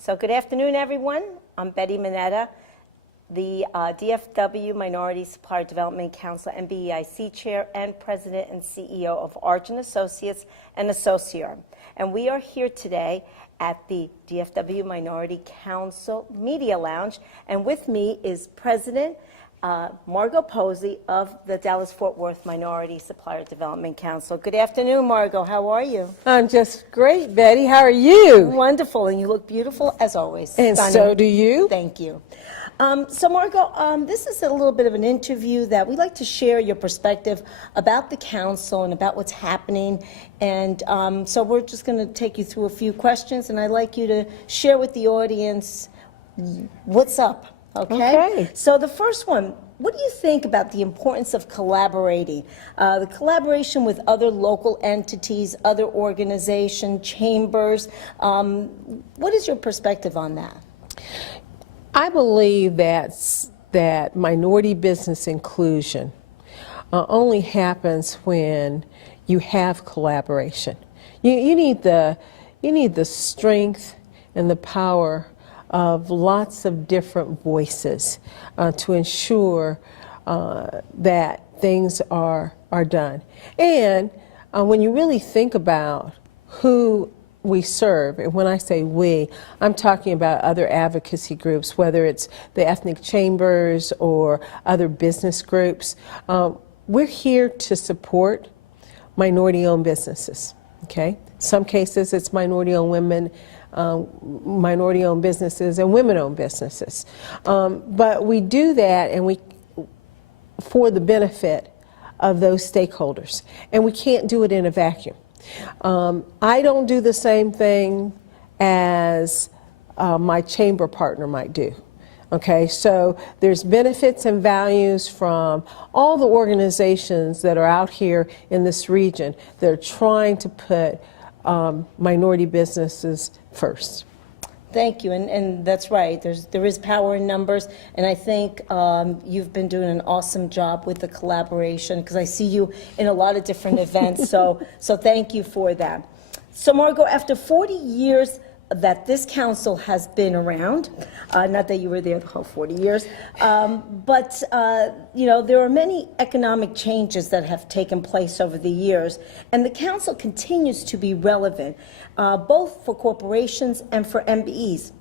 So good afternoon, everyone. I'm Betty Mineta, the DFW Minority Supplier Development Council MBEIC Chair and President and CEO of Argent Associates and Associarm. And we are here today at the DFW Minority Council Media Lounge. And with me is President Margo Posey of the Dallas-Fort Worth Minority Supplier Development Council. Good afternoon, Margo. How are you? I'm just great, Betty. How are you? Wonderful, and you look beautiful as always. And Stunning. so do you. Thank you. So, Margo, this is a little bit of an interview that we'd like to share your perspective about the council and about what's happening. And so we're just going to take you through a few questions, and I'd like you to share with the audience what's up. Okay. So the first one, what do you think about the importance of collaborating? The collaboration with other local entities, other organizations, chambers. What is your perspective on that? I believe that minority business inclusion only happens when you have collaboration. You need the strength and the power of lots of different voices to ensure that things are done. And when you really think about who we serve, and when I say we, I'm talking about other advocacy groups, whether it's the ethnic chambers or other business groups. We're here to support minority-owned businesses, okay? Some cases it's minority-owned women, minority-owned businesses and women-owned businesses. But we do that for the benefit of those stakeholders, and we can't do it in a vacuum. I don't do the same thing as my chamber partner might do. Okay, so there's benefits and values from all the organizations that are out here in this region that are trying to put minority businesses first. Thank you, and that's right. There is power in numbers, and I think you've been doing an awesome job with the collaboration because I see you in a lot of different events. So thank you for that. So Margo, after 40 years that this council has been around, not that you were there the whole 40 years, but you know, there are many economic changes that have taken place over the years, and the council continues to be relevant, both for corporations and for MBEs.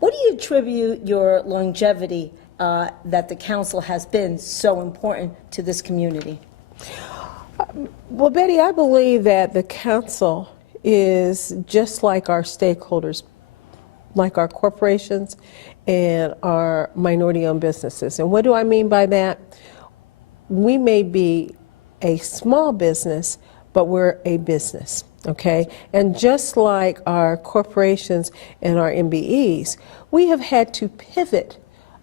What do you attribute your longevity that the council has been so important to this community? Well, Betty, I believe that the council is just like our stakeholders, like our corporations and our minority-owned businesses. And what do I mean by that? We may be a small business, but we're a business, okay? And just like our corporations and our MBEs, we have had to pivot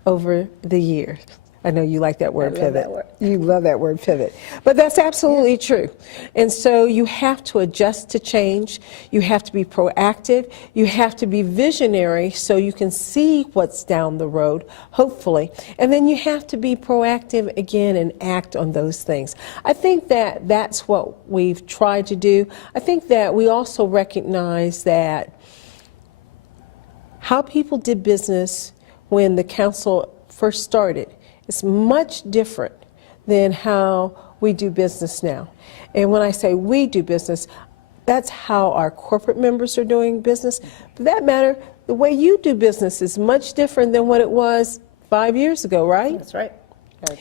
over the years. I know you like that word, pivot. That word. You love that word, pivot. But that's absolutely true. And so you have to adjust to change. You have to be proactive. You have to be visionary so you can see what's down the road, hopefully. And then you have to be proactive again and act on those things. I think that that's what we've tried to do. I think that we also recognize that how people did business when the council first started it's much different than how we do business now. And when I say we do business, that's how our corporate members are doing business. For that matter, the way you do business is much different than what it was 5 years ago, right? That's right.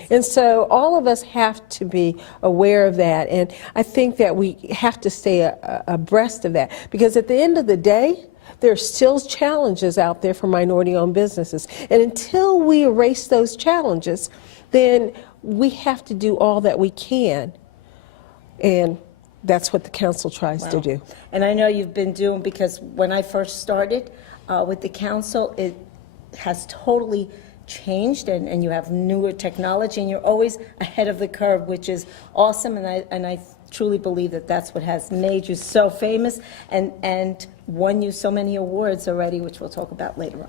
And so all of us have to be aware of that. And I think that we have to stay abreast of that. Because at the end of the day, there are still challenges out there for minority-owned businesses. And until we erase those challenges, then we have to do all that we can. And that's what the council tries to do. And I know you've been doing, because when I first started with the council, it has totally changed, and you have newer technology, and you're always ahead of the curve, which is awesome. And I truly believe that that's what has made you so famous and won you so many awards already, which we'll talk about later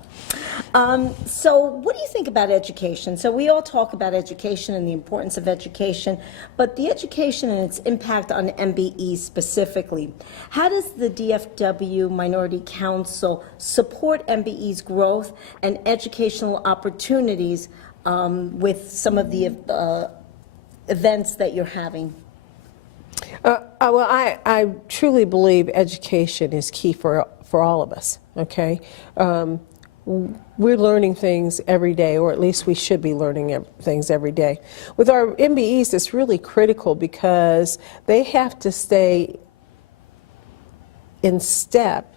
on. So what do you think about education? So we all talk about education and the importance of education, but the education and its impact on MBE specifically. How does the DFW Minority Council support MBE's growth and educational opportunities with some of the events that you're having? Well, I truly believe education is key for all of us, okay? We're learning things every day, or at least we should be learning things every day. With our MBEs, it's really critical because they have to stay in step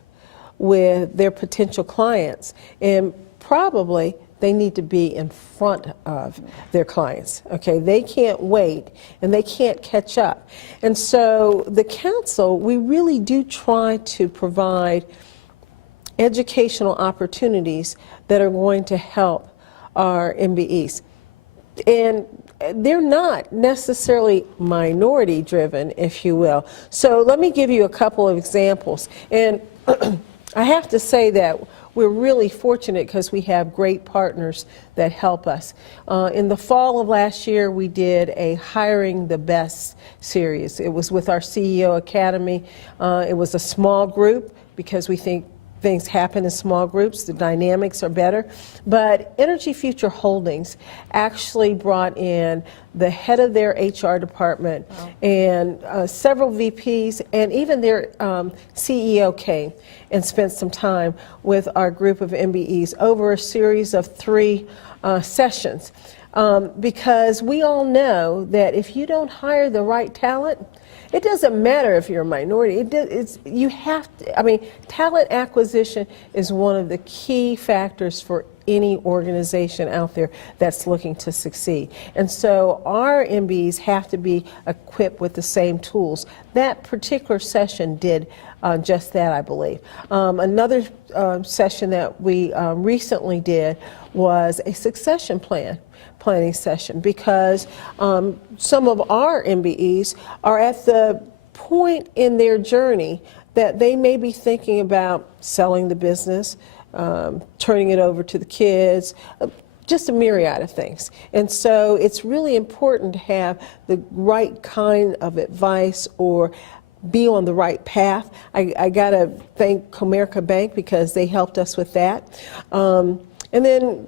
with their potential clients, and probably they need to be in front of their clients, okay? They can't wait and they can't catch up. And so the council, we really do try to provide educational opportunities that are going to help our MBEs. And they're not necessarily minority driven, if you will. So let me give you a couple of examples. And I have to say that we're really fortunate because we have great partners that help us. In the fall of last year, we did a Hiring the Best series. It was with our CEO Academy. It was a small group because we think things happen in small groups, the dynamics are better. But Energy Future Holdings actually brought in the head of their HR department and several VPs, and even their CEO came and spent some time with our group of MBEs over a series of 3 sessions. Because we all know that if you don't hire the right talent, it doesn't matter if you're a minority. You have to, I mean, talent acquisition is one of the key factors for any organization out there that's looking to succeed. And so our MBs have to be equipped with the same tools. That particular session did just that, I believe. Another session that we recently did was a succession planning session, because some of our MBEs are at the point in their journey that they may be thinking about selling the business, turning it over to the kids, just a myriad of things. And so it's really important to have the right kind of advice or be on the right path. I got to thank Comerica Bank because they helped us with that. And then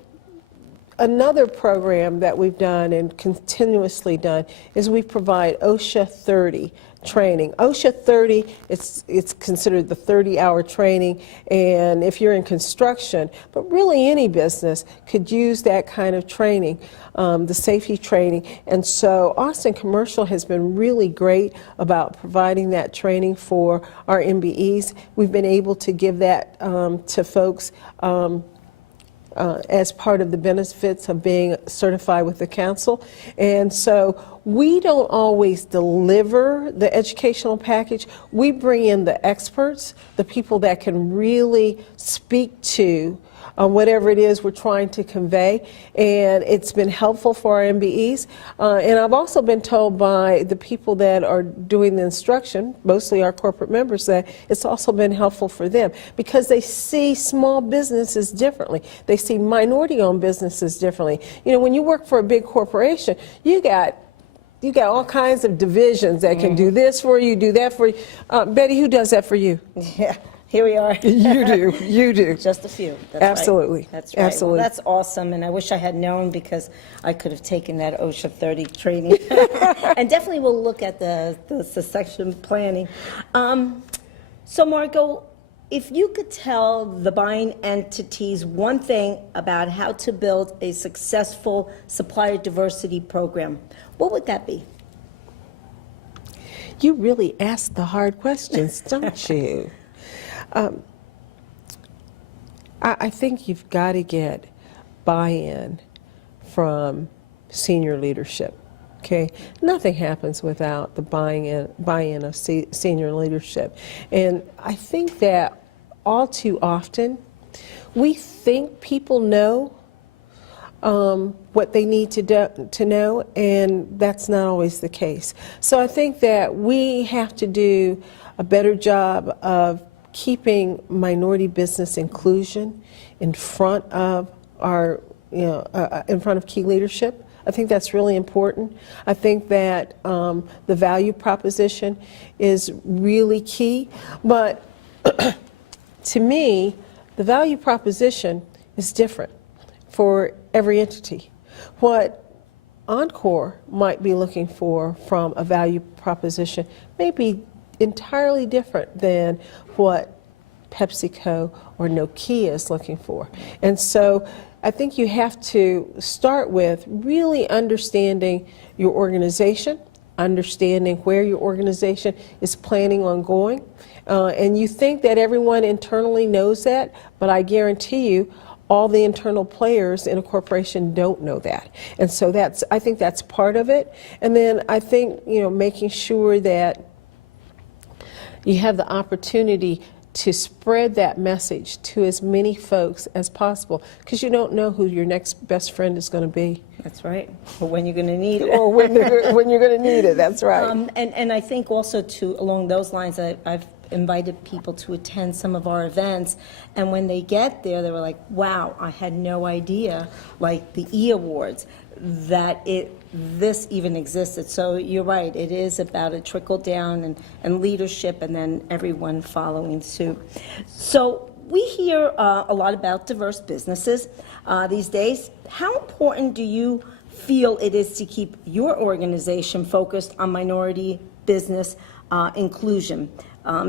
another program that we've done and continuously done is we provide OSHA 30 training. OSHA 30, it's considered the 30-hour training, and if you're in construction, but really any business could use that kind of training, the safety training. And so Austin Commercial has been really great about providing that training for our MBEs. We've been able to give that to folks as part of the benefits of being certified with the council. And so we don't always deliver the educational package. We bring in the experts, the people that can really speak to whatever it is we're trying to convey, and it's been helpful for our MBEs. And I've also been told by the people that are doing the instruction, mostly our corporate members, that it's also been helpful for them because they see small businesses differently. They see minority-owned businesses differently. You know, when you work for a big corporation, you got all kinds of divisions that can do this for you, do that for you. Betty, who does that for you? Yeah. Here we are. You do. Just a few. That's Absolutely. Right. That's right. Absolutely. Well, that's awesome, and I wish I had known because I could have taken that OSHA 30 training. And definitely we'll look at the succession planning. So Margo, if you could tell the buying entities one thing about how to build a successful supplier diversity program, what would that be? You really ask the hard questions, don't you? I think you've got to get buy-in from senior leadership. Okay, nothing happens without the buy-in of senior leadership, and I think that all too often we think people know what they need to know, and that's not always the case. So I think that we have to do a better job of keeping minority business inclusion in front of our, in front of key leadership. I think that's really important. I think that the value proposition is really key, but to me, the value proposition is different for every entity. What Encore might be looking for from a value proposition may be entirely different than what PepsiCo or Nokia is looking for. And so I think you have to start with really understanding your organization, understanding where your organization is planning on going. And you think that everyone internally knows that, but I guarantee you all the internal players in a corporation don't know that. And so I think that's part of it. And then I think, making sure that you have the opportunity to spread that message to as many folks as possible, because you don't know who your next best friend is going to be. That's right. Or when you're going to need it. Or when you're going to need it, that's right. And I think also along those lines, I've invited people to attend some of our events, and when they get there, they were like, wow, I had no idea, like the E Awards, that this even existed. So you're right, it is about a trickle down and leadership, and then everyone following suit. So we hear a lot about diverse businesses these days. How important do you feel it is to keep your organization focused on minority business inclusion?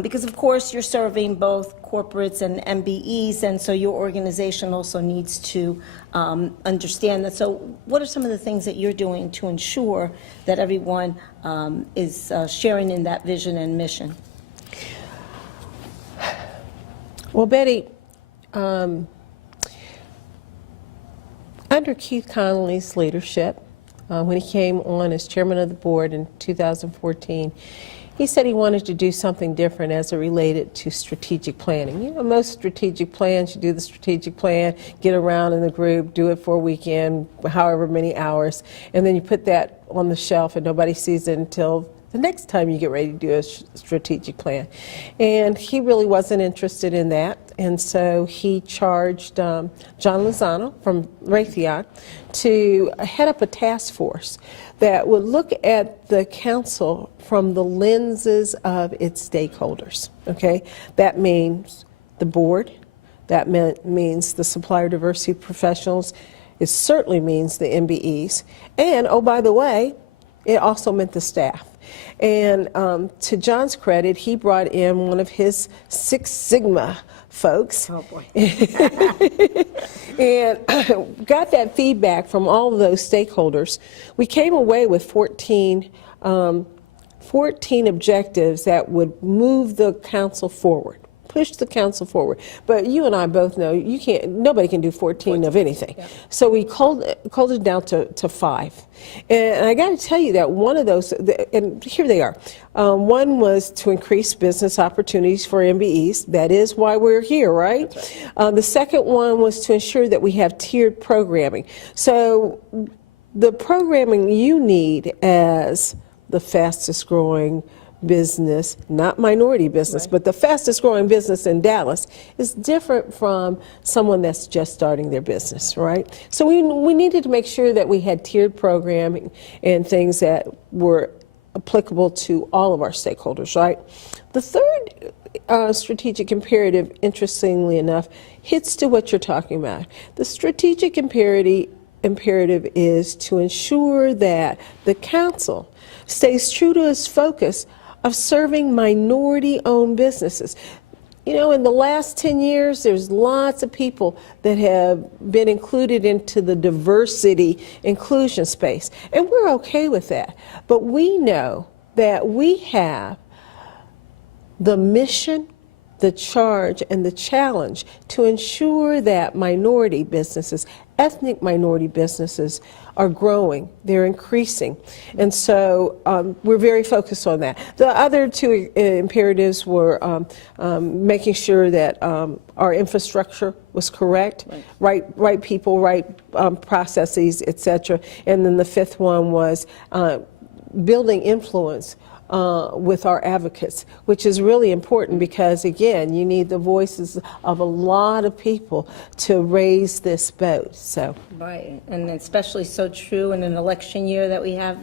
Because, of course, you're serving both corporates and MBEs, and so your organization also needs to understand that. So what are some of the things that you're doing to ensure that everyone is sharing in that vision and mission? Well, Betty, under Keith Connolly's leadership, when he came on as chairman of the board in 2014, he said he wanted to do something different as it related to strategic planning. Most strategic plans, you do the strategic plan, get around in the group, do it for a weekend, however many hours, and then you put that on the shelf and nobody sees it until the next time you get ready to do a strategic plan. And he really wasn't interested in that, and so he charged John Lozano from Raytheon to head up a task force that would look at the council from the lenses of its stakeholders, okay? That means the board, that means the supplier diversity professionals, it certainly means the MBEs, and, oh, by the way, it also meant the staff. And to John's credit, he brought in one of his Six Sigma folks. Oh, boy. And got that feedback from all of those stakeholders. We came away with 14 objectives that would move the council forward, push the council forward. But you and I both know nobody can do 14 of anything. Yeah. So we culled it down to 5. And I got to tell you that one of those, and here they are. One was to increase business opportunities for MBEs. That is why we're here, right? The second one was to ensure that we have tiered programming. So the programming you need as the fastest growing business, not minority business, but the fastest growing business in Dallas is different from someone that's just starting their business, right? So we needed to make sure that we had tiered programming and things that were applicable to all of our stakeholders, right? The third strategic imperative, interestingly enough, hits to what you're talking about. The strategic imperative is to ensure that the council stays true to its focus of serving minority-owned businesses. In the last 10 years, there's lots of people that have been included into the diversity inclusion space, and we're okay with that. But we know that we have the mission, the charge, and the challenge to ensure that minority businesses ethnic minority businesses are growing, they're increasing. And so we're very focused on that. The other two imperatives were making sure that our infrastructure was correct, right people, right processes, et cetera. And then the fifth one was building influence with our advocates, which is really important because, again, you need the voices of a lot of people to raise this boat. So. Right, and especially so true in an election year that we have,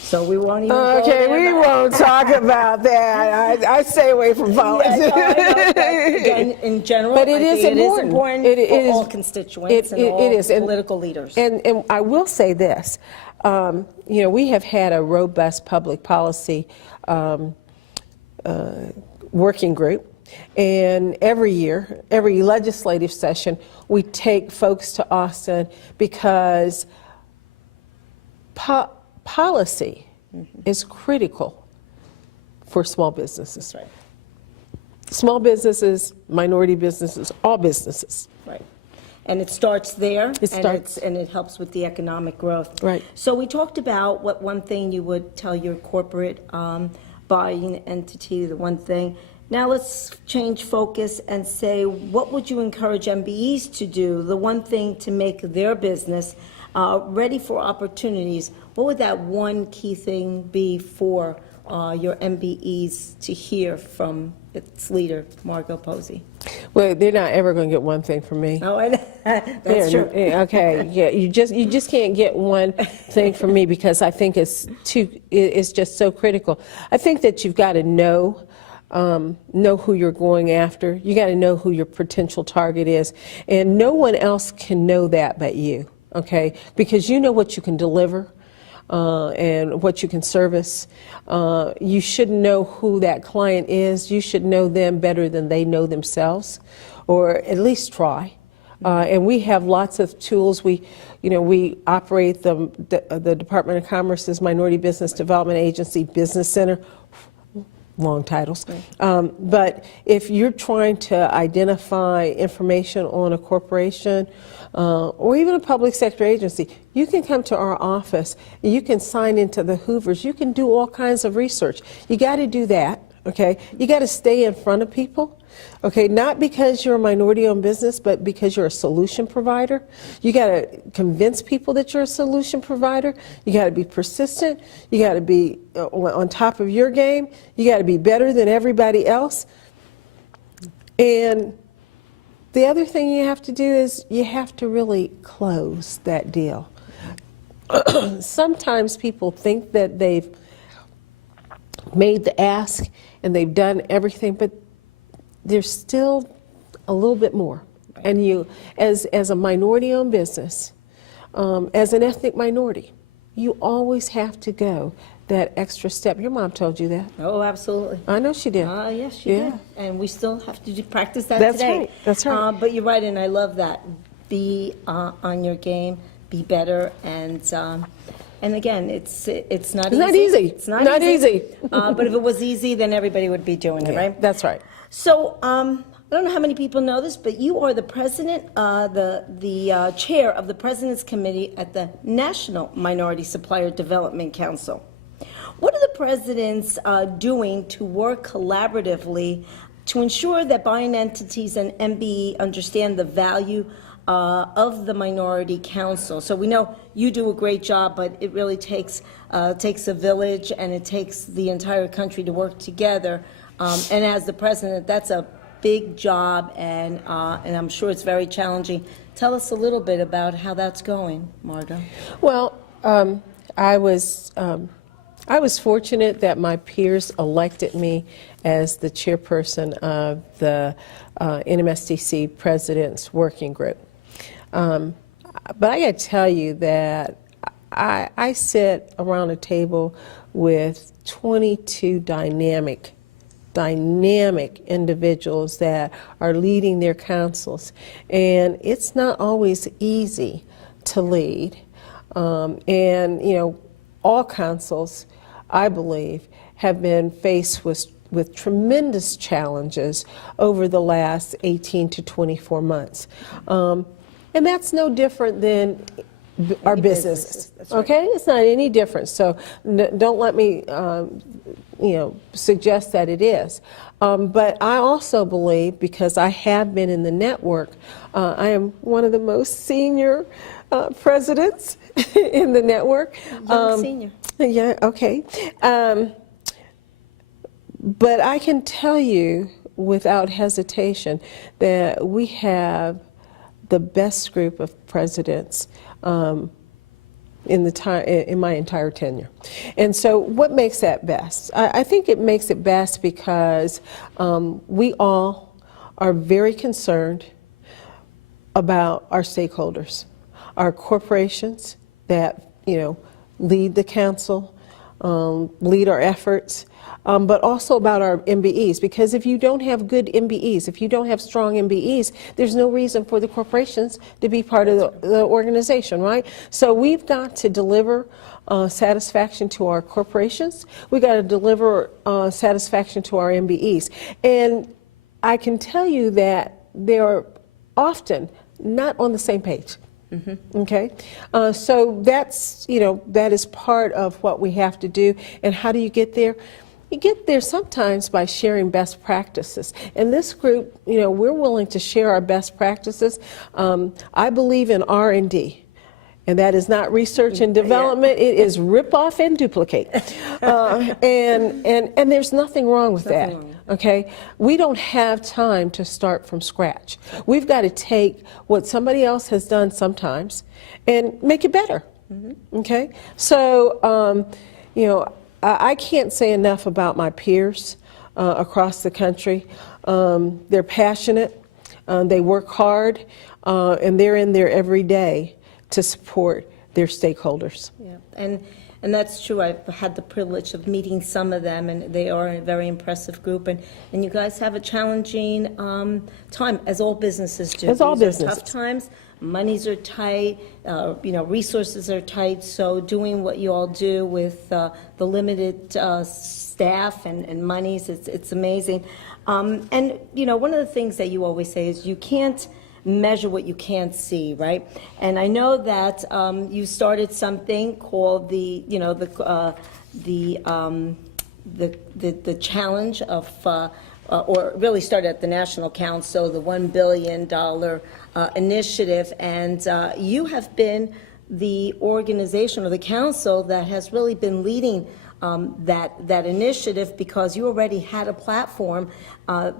so we won't even go Okay, there, we won't talk about that. I stay away from politics. Yeah, no, I know, but again, in general, But it is important for all constituents and all political leaders. And I will say this, we have had a robust public policy working group, and every year, every legislative session, we take folks to Austin because policy is critical for small businesses. That's right. Small businesses, minority businesses, all businesses. Right. And it starts there. It starts. And it helps with the economic growth. Right. So we talked about what one thing you would tell your corporate buying entity, the one thing. Now let's change focus and say, what would you encourage MBEs to do? The one thing to make their business ready for opportunities. What would that one key thing be for your MBEs to hear from its leader, Margo Posey? Well, they're not ever going to get one thing from me. Oh, that's true. Okay, yeah, you just can't get one thing from me because I think it's just so critical. I think that you've got to know who you're going after. You got to know who your potential target is, and no one else can know that but you. Okay, because you know what you can deliver. And what you can service. You should know who that client is. You should know them better than they know themselves, or at least try. And we have lots of tools. We operate the Department of Commerce's Minority Business Development Agency Business Center. Long titles. But if you're trying to identify information on a corporation or even a public sector agency, you can come to our office. You can sign into the Hoovers. You can do all kinds of research. You got to do that, okay? You got to stay in front of people, okay? Not because you're a minority-owned business, but because you're a solution provider. You got to convince people that you're a solution provider. You got to be persistent. You got to be on top of your game. You got to be better than everybody else. And the other thing you have to do is you have to really close that deal. Sometimes people think that they've made the ask and they've done everything, but there's still a little bit more. And you, as a minority-owned business, as an ethnic minority, you always have to go that extra step. Your mom told you that. Oh, absolutely. I know she did. Yes, she did. And we still have to practice that That's today. right. That's right. But you're right, and I love that. Be on your game. Be better. And again, it's not easy. It's not easy. But if it was easy, then everybody would be doing it, right? That's right. So I don't know how many people know this, but you are the president, the chair of the President's Committee at the National Minority Supplier Development Council. What are the presidents doing to work collaboratively to ensure that buying entities and MBE understand the value of the Minority Council? So we know you do a great job, but it really takes a village, and it takes the entire country to work together. And as the president, that's a big job, and I'm sure it's very challenging. Tell us a little bit about how that's going, Margo. Well, I was fortunate that my peers elected me as the chairperson of the NMSDC President's Working Group. But I got to tell you that I sit around a table with 22 dynamic individuals that are leading their councils, and it's not always easy to lead. And all councils, I believe, have been faced with tremendous challenges over the last 18 to 24 months. And that's no different than our Any businesses. businesses, that's right. Okay, it's not any different. So don't let me, suggest that it is. But I also believe, because I have been in the network, I am one of the most senior presidents in the network. Young senior. Yeah. Okay. But I can tell you without hesitation that we have the best group of presidents in my entire tenure. And so what makes that best? I think it makes it best because we all are very concerned about our stakeholders, our corporations that, lead the council, lead our efforts, but also about our MBEs, because if you don't have good MBEs, if you don't have strong MBEs, there's no reason for the corporations to be part of the organization, right? So we've got to deliver satisfaction to our corporations. We've got to deliver satisfaction to our MBEs. And I can tell you that they are often not on the same page. Mm-hmm. Okay, so that's, that is part of what we have to do. And how do you get there? You get there sometimes by sharing best practices. And this group, we're willing to share our best practices. I believe in R&D. And that is not research and development. It is rip off and duplicate. And there's nothing wrong with that. Okay? We don't have time to start from scratch. We've got to take what somebody else has done sometimes and make it better. Mm-hmm. Okay? So, I can't say enough about my peers across the country. They're passionate, they work hard, and they're in there every day to support their stakeholders. Yeah, and that's true. I've had the privilege of meeting some of them, and they are a very impressive group. And you guys have a challenging time, as all businesses do. As all These are businesses. tough times. Monies are tight. Resources are tight. So doing what you all do with the limited staff and monies, it's amazing. And one of the things that you always say is you can't measure what you can't see, right? And I know that you started something called the challenge of, or really started at the National Council, the $1 billion initiative, and you have been the organization or the council that has really been leading that initiative, because you already had a platform,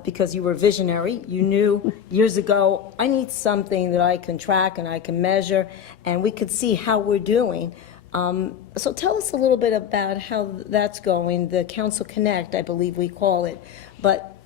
because you were visionary. You knew years ago, I need something that I can track and I can measure, and we could see how we're doing. So tell us a little bit about how that's going. The Council Connect, I believe we call it, but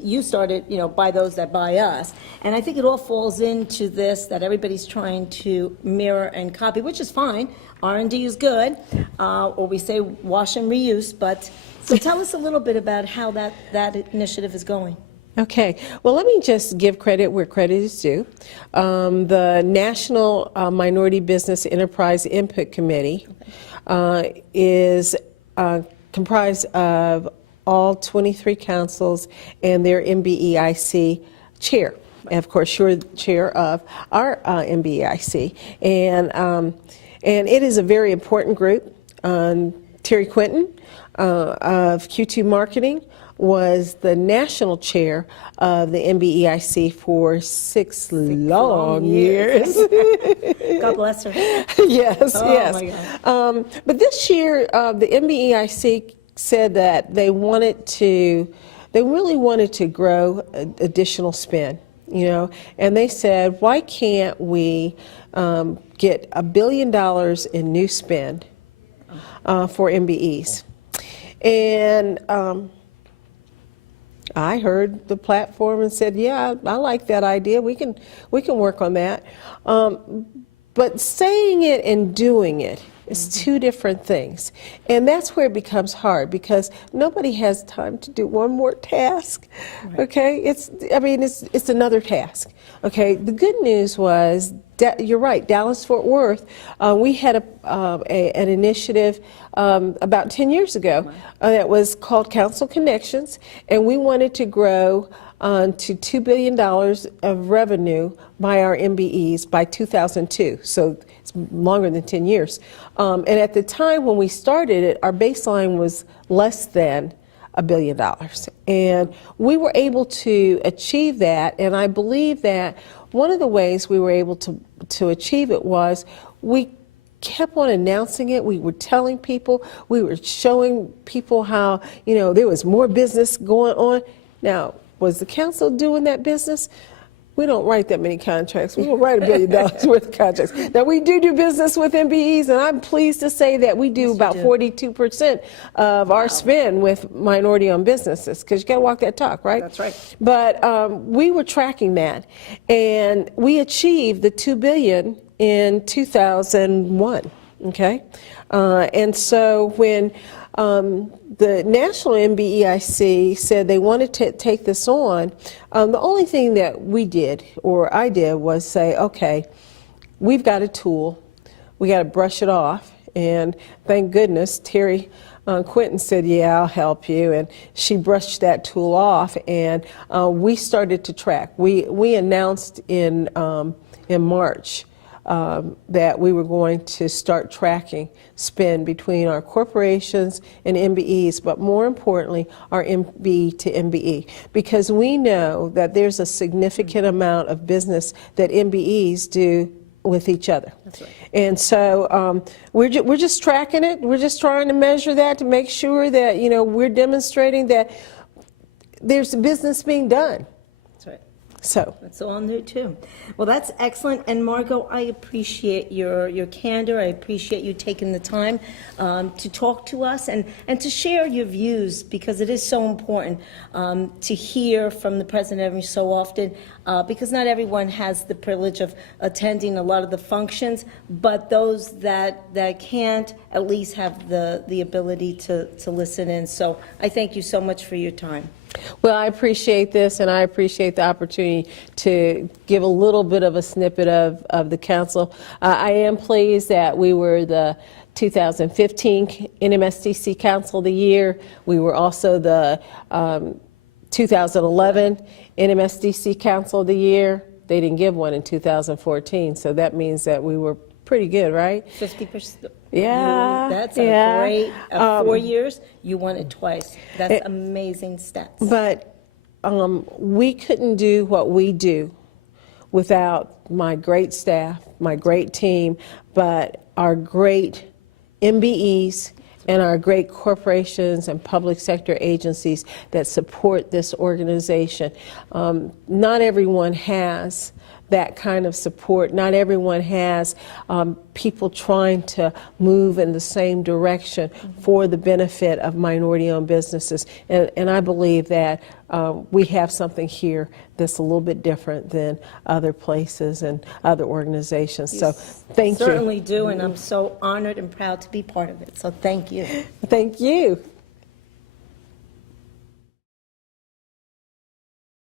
you started, by those that buy us. And I think it all falls into this, that everybody's trying to mirror and copy, which is fine. R&D is good, or we say wash and reuse. But so tell us a little bit about how that initiative is going. Okay, well, let me just give credit where credit is due. The National Minority Business Enterprise Input Committee is comprised of all 23 councils and their MBEIC chair. And of course, you're the chair of our MBEIC. And it is a very important group. Terry Quinton of Q2 Marketing was the national chair of the MBEIC for six long years. God bless her. Yes, oh, yes. My God. But this year, the MBEIC said that they really wanted to grow additional spend, and they said, why can't we get $1 billion in new spend for MBEs? And I heard the platform and said, yeah, I like that idea. We can work on that. But saying it and doing it is two different things. And that's where it becomes hard, because nobody has time to do one more task. Right. Okay? It's another task. Okay? The good news was, you're right, Dallas-Fort Worth, we had an initiative about 10 years ago that was called Council Connections, and we wanted to grow to $2 billion of revenue by our MBEs by 2002. So it's longer than 10 years. And at the time when we started it, our baseline was less than $1 billion. And we were able to achieve that. And I believe that one of the ways we were able to achieve it was we kept on announcing it. We were telling people, we were showing people how, there was more business going on. Now, was the council doing that business? We don't write that many contracts. We don't write $1 billion worth of contracts. Now, we do business with MBEs, and I'm pleased to say that we do about 42% of our spend with minority-owned businesses, because you got to walk that talk, right? That's right. But we were tracking that, and we achieved the $2 billion in 2001, okay? And so when the National MBEIC said they wanted to take this on, the only thing that we did, or I did, was say, okay, we've got a tool, we got to brush it off, and thank goodness Terry Quinton said, yeah, I'll help you, and she brushed that tool off, and we started to track. We announced in March that we were going to start tracking spend between our corporations and MBEs, but more importantly, our MB to MBE, because we know that there's a significant amount of business that MBEs do with each other. That's right. And so we're just tracking it. We're just trying to measure that to make sure that, we're demonstrating that there's business being done. That's right. So That's all new too. Well, that's excellent. And Margo, I appreciate your candor. I appreciate you taking the time to talk to us and to share your views, because it is so important to hear from the president every so often, because not everyone has the privilege of attending a lot of the functions, but those that can't at least have the ability to listen in. So I thank you so much for your time. Well, I appreciate this, and I appreciate the opportunity to give a little bit of a snippet of the council. I am pleased that we were the 2015 NMSDC Council of the Year. We were also the 2011 NMSDC Council of the Year. They didn't give one in 2014, so that means that we were pretty good, right? 50%. Yeah. That's a great 4 years. You won it twice. That's amazing stats. But we couldn't do what we do without my great staff, my great team, but our great MBEs and our great corporations and public sector agencies that support this organization. Not everyone has that kind of support. Not everyone has people trying to move in the same direction for the benefit of minority-owned businesses. And I believe that we have something here that's a little bit different than other places and other organizations. So thank you. Certainly do, and I'm so honored and proud to be part of it. So thank you. Thank you.